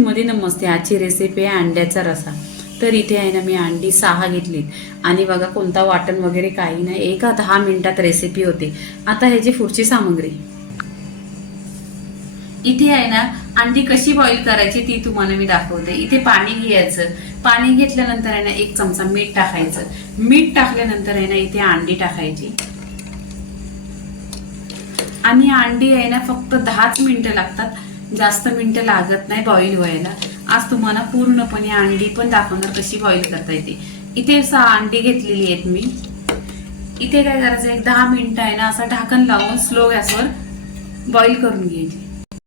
मध्ये नमस्ते आजची रेसिपी आहे अंड्याचा रसा. तर इथे आहे ना मी अंडी सहा घेतली आणि बघा कोणता वाटण वगैरे काही नाही. एका दहा मिनिटात रेसिपी होते. आता ह्याची पुढची सामग्री. इथे आहे ना अंडी कशी बॉईल करायची ती तुम्हाला मी दाखवते. इथे पाणी घ्यायचं. पाणी घेतल्यानंतर आहे ना एक चमचा मीठ टाकायचं. मीठ टाकल्यानंतर आहे ना इथे अंडी टाकायची. आणि अंडी आहे ना फक्त दहाच मिनिटं लागतात. जास्त मिनिटं लागत नाही बॉईल व्हायला. आज तुम्हाला पूर्णपणे अंडी पण दाखवणार कशी बॉईल करता येते. इथे सहा अंडी घेतलेली आहेत मी. इथे काय करायचं एक दहा मिनिटं आहे ना असं ढाकण लावून स्लो गॅसवर बॉईल करून घ्यायची.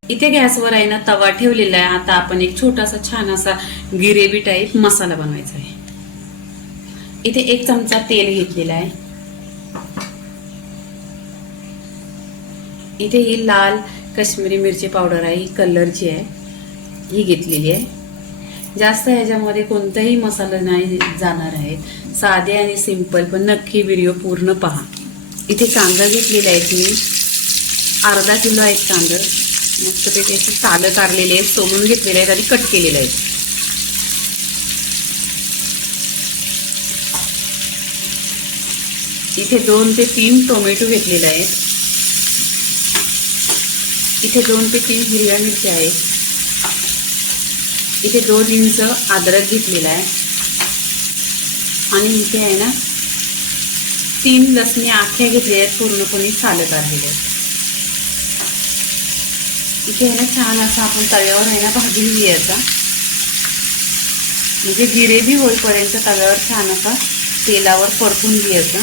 इथे गॅसवर आहे ना तवा ठेवलेला आहे. आता आपण एक छोटासा छान असा गिरेवी टाईप मसाला बनवायचा आहे. इथे एक चमचा तेल घेतलेला आहे. इथे ही लाल काश्मीरी मिरची पावडर आहे ही कलरची आहे ही घेतलेली आहे. जास्त ह्याच्यामध्ये कोणताही मसाला नाही जाणार आहे. साधे आणि सिंपल पण नक्की व्हिडिओ पूर्ण पहा. इथे कांदा घेतलेला आहे मी. अर्धा किलो आहेत कांदा. मस्तपैकी असे सालं कारलेले आहेत सोमून घेतलेले आहेत आणि कट केलेले आहेत. इथे दोन ते तीन टोमॅटो घेतलेले आहेत. इथे दोन ते तीन हिरव्या मिरच्या आहेत. इथे दोन इंच अद्रक घेतलेला आहे. आणि इथे आहे ना तीन लसणी आख्या घेतल्या आहेत पूर्णपणे चालत आलेल्या आहेत. इथे आहे ना छान असं आपण तव्यावर आहे ना भाजून घ्यायचा म्हणजे गिरेबी होईपर्यंत तव्यावर छान असा तेलावर परतून घ्यायचा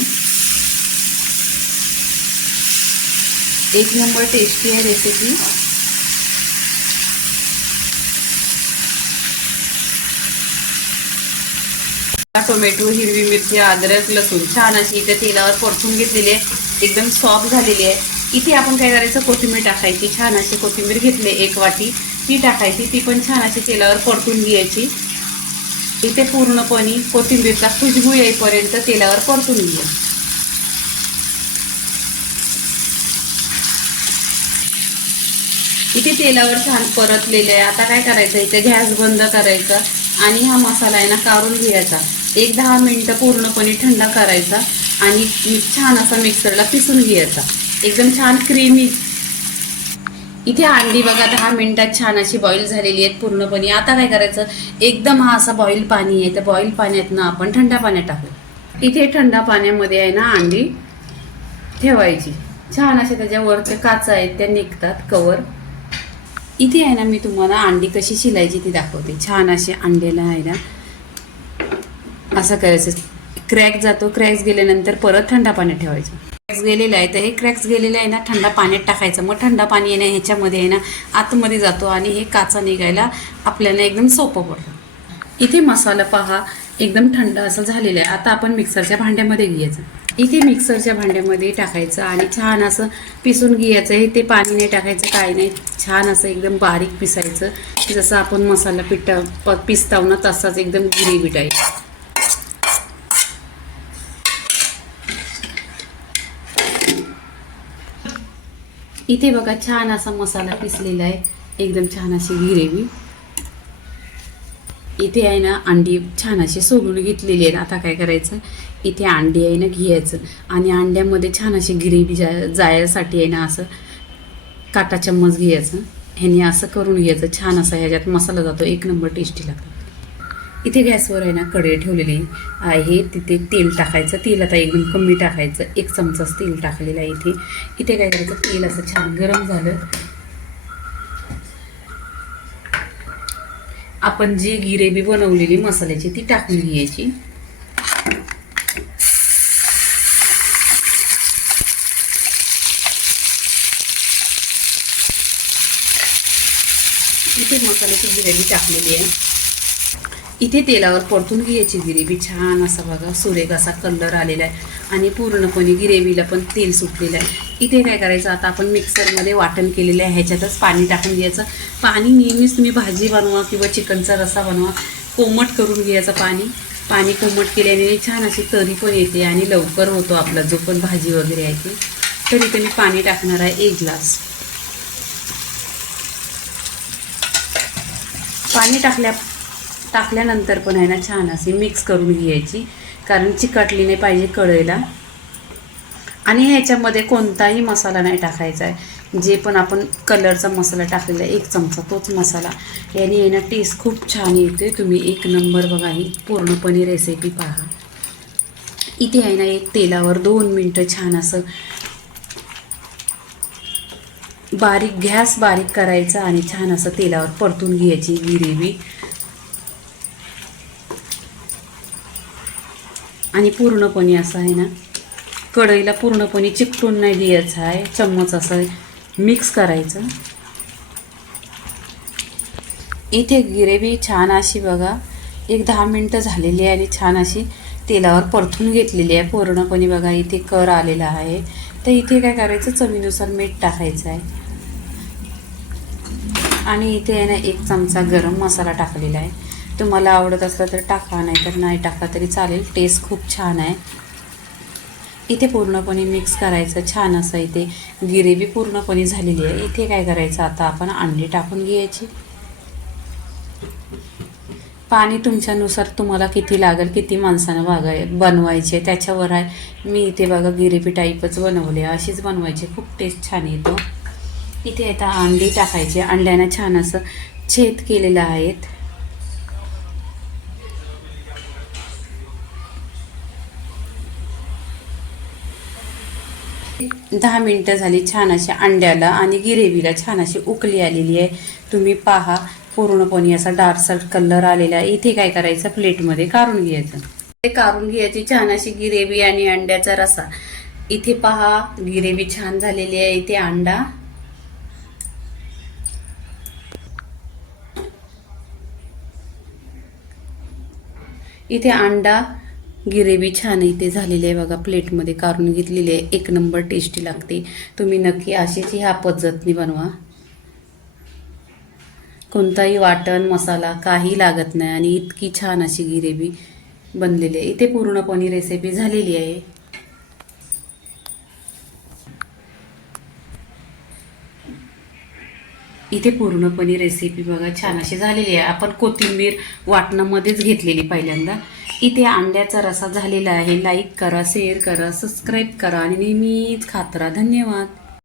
एक नंबर टेस्टी आहे रेसिपी टोमॅटो हिरवी मिरची अद्रक लसूण छान अशी इथे तेलावर परतून घेतलेली आहे. एकदम सॉफ्ट झालेली आहे. इथे आपण काय करायचं? कोथिंबीर टाकायची. छान अशी कोथिंबीर घेतली एक वाटी. ती टाकायची. ती पण छान अशी तेलावर परतून घ्यायची. इथे पूर्णपणे कोथिंबीरचा खुशबू येईपर्यंत तेलावर परतून घ्या. इथे तेलावर छान परतलेलं आहे. आता काय करायचं? इथे गॅस बंद करायचा आणि हा मसाला आहे ना काढून घ्यायचा. एक दहा मिनटं पूर्णपणे थंड करायचा आणि छान असा मिक्सरला पिसून घ्यायचा. एकदम छान क्रीमी इथे अंडी बघा दहा मिनटात छान अशी बॉईल झालेली आहेत पूर्णपणे. आता काय करायचं? एकदम हा असा बॉईल पाणी आहे. त्या बॉईल पाण्यातनं आपण थंड पाण्यात टाकू. इथे थंड पाण्यामध्ये आहे ना अंडी ठेवायची. छान असे त्याच्यावरचे काचा आहेत त्या निघतात कवर इथे आहे ना मी तुम्हाला अंडी कशी शिलायची ती दाखवते. छान असे अंड्याला आहे ना असं करायचं. क्रॅक जातो. क्रॅक्स गेल्यानंतर परत थंड पाण्यात ठेवायचं. क्रॅक्स गेलेलं आहे तर हे क्रॅक्स गेलेलं आहे ना थंड पाण्यात टाकायचं. मग थंड पाणी आहे ना ह्याच्यामध्ये आहे ना आतमध्ये जातो आणि हे काचा निघायला आपल्याला एकदम सोपं पडतं. इथे मसाला पहा एकदम थंड असं झालेलं आहे. आता आपण मिक्सरच्या भांड्यामध्ये घ्यायचं. इथे मिक्सरच्या भांड्यामध्ये टाकायचं आणि छान असं पिसून घ्यायचं. हे ते पाणी नाही टाकायचं काय नाही. छान असं एकदम बारीक पिसायचं. जसं आपण मसाला पिठ प पिसताव ना तसाच एकदम गिरी टाईप इथे बघा छान असा मसाला पिसलेला आहे. एकदम छान अशी ग्रेव्ही. इथे आहे ना अंडी छान अशी सोलून घेतलेली आहेत. आता काय करायचं? इथे अंडी आहे ना घ्यायचं. आणि अंड्यामध्ये छान अशी ग्रेव्ही जा जायसाठी आहे ना असं काटा चम्मच घ्यायचं. ह्याने असं करून घ्यायचं. छान असा ह्याच्यात मसाला जातो. एक नंबर टेस्टी लागतो. इथे गॅसवर आहे ना कढई ठेवलेली. आहे तिथे तेल टाकायचं. तेल आता एकदम कमी टाकायचं. एक चमचाच तेल टाकलेलं आहे इथे. इथे काय करायचं? तेल असं छान गरम झालं. आपण जी गिरेबी बनवलेली मसाल्याची ती टाकून घ्यायची. इथे मसाल्याची गिरेबी टाकलेली आहे. इथे तेलावर परतून घ्यायची गिरेवी छान असा बघा सुरेख असा कलर आलेला आहे. आणि पूर्णपणे गिरेवीला पण तेल सुटलेलं आहे. इथे काय करायचं आता आपण मिक्सरमध्ये वाटण केलेलं आहे ह्याच्यातच पाणी टाकून घ्यायचं. पाणी नेहमीच तुम्ही भाजी बनवा किंवा चिकनचा रसा बनवा कोमट करून घ्यायचं पाणी. पाणी कोमट केल्याने छान अशी तरी पण येते आणि लवकर होतो आपला जो पण भाजी वगैरे आहे ती. तर इथे मी पाणी टाकणार आहे एक ग्लास. पाणी टाकल्या टाकल्यानंतर पण आहे ना छान अशी मिक्स करून घ्यायची. कारण चिकटली नाही पाहिजे कढईला आणि ह्याच्यामध्ये कोणताही मसाला नाही टाकायचा आहे. जे पण आपण कलरचा मसाला टाकलेला आहे एक चमचा तोच मसाला. याने आहे ना टेस्ट खूप छान येते तुम्ही एक नंबर बघा ही पूर्णपणे रेसिपी पहा. इथे आहे ना एक तेलावर दोन मिनटं छान असं बारीक गॅस बारीक करायचा आणि छान असं तेलावर परतून घ्यायची गिरेवी आणि पूर्णपणे असं आहे ना कढईला पूर्णपणे चिकटून नाही द्यायचं आहे चम्मच असं मिक्स करायचं. इथे गिरेवी छान अशी बघा एक दहा मिनटं झालेली आहे आणि छान अशी तेलावर परतून घेतलेली आहे. पूर्णपणे बघा इथे कर आलेला आहे. तर इथे काय करायचं चवीनुसार मीठ टाकायचं आहे. आणि इथे आहे ना एक चमचा गरम मसाला टाकलेला आहे. तुम्हाला आवडत असलं तर टाका नाही तर नाही टाका तरी चालेल. टेस्ट खूप छान आहे. इथे पूर्णपणे मिक्स करायचं छान असं इथे. गिरेबी पूर्णपणे झालेली आहे. इथे काय करायचं? आता आपण अंडी टाकून घ्यायची. पाणी तुमच्यानुसार तुम्हाला किती लागेल किती माणसानं वागाय बनवायचे त्याच्यावर आहे. मी इथे बघा गिरेबी टाईपच बनवले अशीच बनवायची. खूप टेस्ट छान येतो. इथे आता अंडी टाकायचे. अंड्यानं छान असं छेद केलेलं आहेत. दहा मिनटं झाली छान अशी अंड्याला आणि गिरेवीला छान अशी उकली आलेली आहे. तुम्ही पहा पूर्णपणे असा डार्कसर कलर आलेला आहे. इथे काय करायचं? प्लेटमध्ये काढून घ्यायचं. ते काढून घ्यायची छान अशी गिरेवी आणि अंड्याचा रसा. इथे पहा गिरेवी छान झालेली आहे. इथे अंडा. इथे अंडा. गिरेवी छान इथे झालेली आहे बघा प्लेटमध्ये काढून घेतलेली आहे. एक नंबर टेस्टी लागते. तुम्ही नक्की अशीच ह्या पद्धतीने बनवा. कोणताही वाटण मसाला काही लागत नाही आणि इतकी छान अशी गिरेवी बनलेली आहे. इथे पूर्णपणे रेसिपी झालेली आहे. इथे पूर्णपणे रेसिपी बघा छान अशी झालेली आहे. आपण कोथिंबीर वाटणामध्येच घेतलेली पहिल्यांदा. इथे अंड्याचा रसा झालेला आहे. लाईक करा शेअर करा सबस्क्राईब करा आणि नेहमीच खात राहा. धन्यवाद.